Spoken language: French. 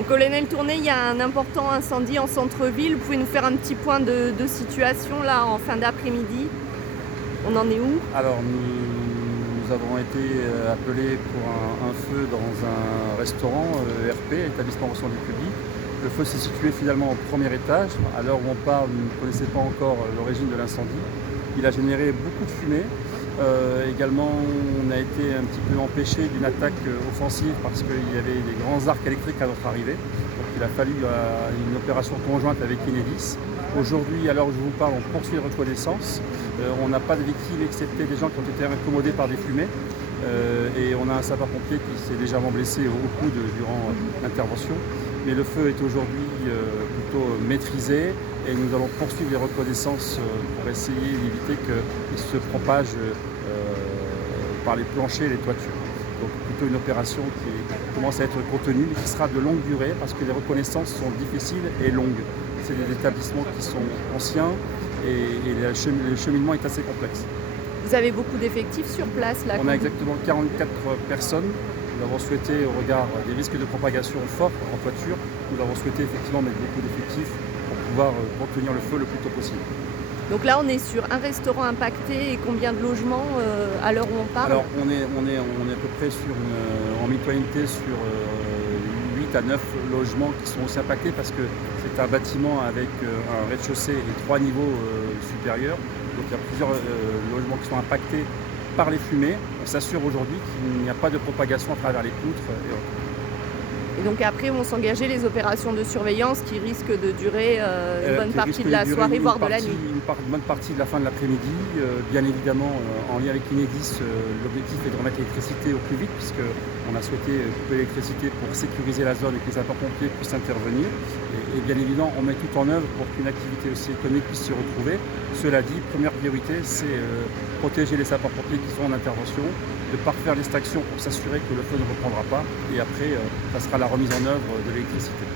Donc, colonel Tourné, il y a un important incendie en centre-ville. Vous pouvez nous faire un petit point de situation là en fin d'après-midi? On en est où? Alors nous avons été appelés pour un feu dans un restaurant, ERP, établissement recevant du public. Le feu s'est situé finalement au premier étage. À l'heure où on parle, nous ne connaissons pas encore l'origine de l'incendie. Il a généré beaucoup de fumée. Également, on a été un petit peu empêché d'une attaque offensive parce qu'il y avait des grands arcs électriques à notre arrivée. Donc il a fallu une opération conjointe avec Enedis. Aujourd'hui, à l'heure où je vous parle, on poursuit les reconnaissances. On n'a pas de victimes excepté des gens qui ont été incommodés par des fumées. Et on a un sapeur-pompier qui s'est légèrement blessé au coude durant l'intervention. Mais le feu est aujourd'hui plutôt maîtrisé et nous allons poursuivre les reconnaissances pour essayer d'éviter qu'il se propage par les planchers et les toitures. Donc plutôt une opération qui commence à être contenue mais qui sera de longue durée parce que les reconnaissances sont difficiles et longues. C'est des établissements qui sont anciens et le cheminement est assez complexe. Vous avez beaucoup d'effectifs sur place là? On a exactement 44 personnes. Nous avons souhaité, au regard des risques de propagation forts en toiture, nous avons souhaité effectivement mettre beaucoup d'effectifs pour pouvoir contenir le feu le plus tôt possible. Donc là, on est sur un restaurant impacté et combien de logements à l'heure où on parle? Alors on est à peu près en mitoyenneté sur 8 à 9 logements qui sont aussi impactés parce que c'est un bâtiment avec un rez-de-chaussée et 3 niveaux supérieurs. Donc il y a plusieurs logements qui sont impactés par les fumées. On s'assure aujourd'hui qu'il n'y a pas de propagation à travers les poutres et autres. Et donc après vont s'engager les opérations de surveillance qui risquent de durer une bonne partie de la soirée, voire de la nuit. Une bonne partie de la fin de l'après-midi. Bien évidemment, en lien avec Enedis, l'objectif est de remettre l'électricité au plus vite puisqu'on a souhaité couper l'électricité pour sécuriser la zone et que les sapeurs-pompiers puissent intervenir. Et bien évidemment, on met tout en œuvre pour qu'une activité aussi économique puisse s'y retrouver. Cela dit, première priorité, c'est protéger les sapeurs-pompiers qui sont en intervention, de parfaire l'extraction pour s'assurer que le feu ne reprendra pas. Et après, ça sera la remise en œuvre de l'électricité.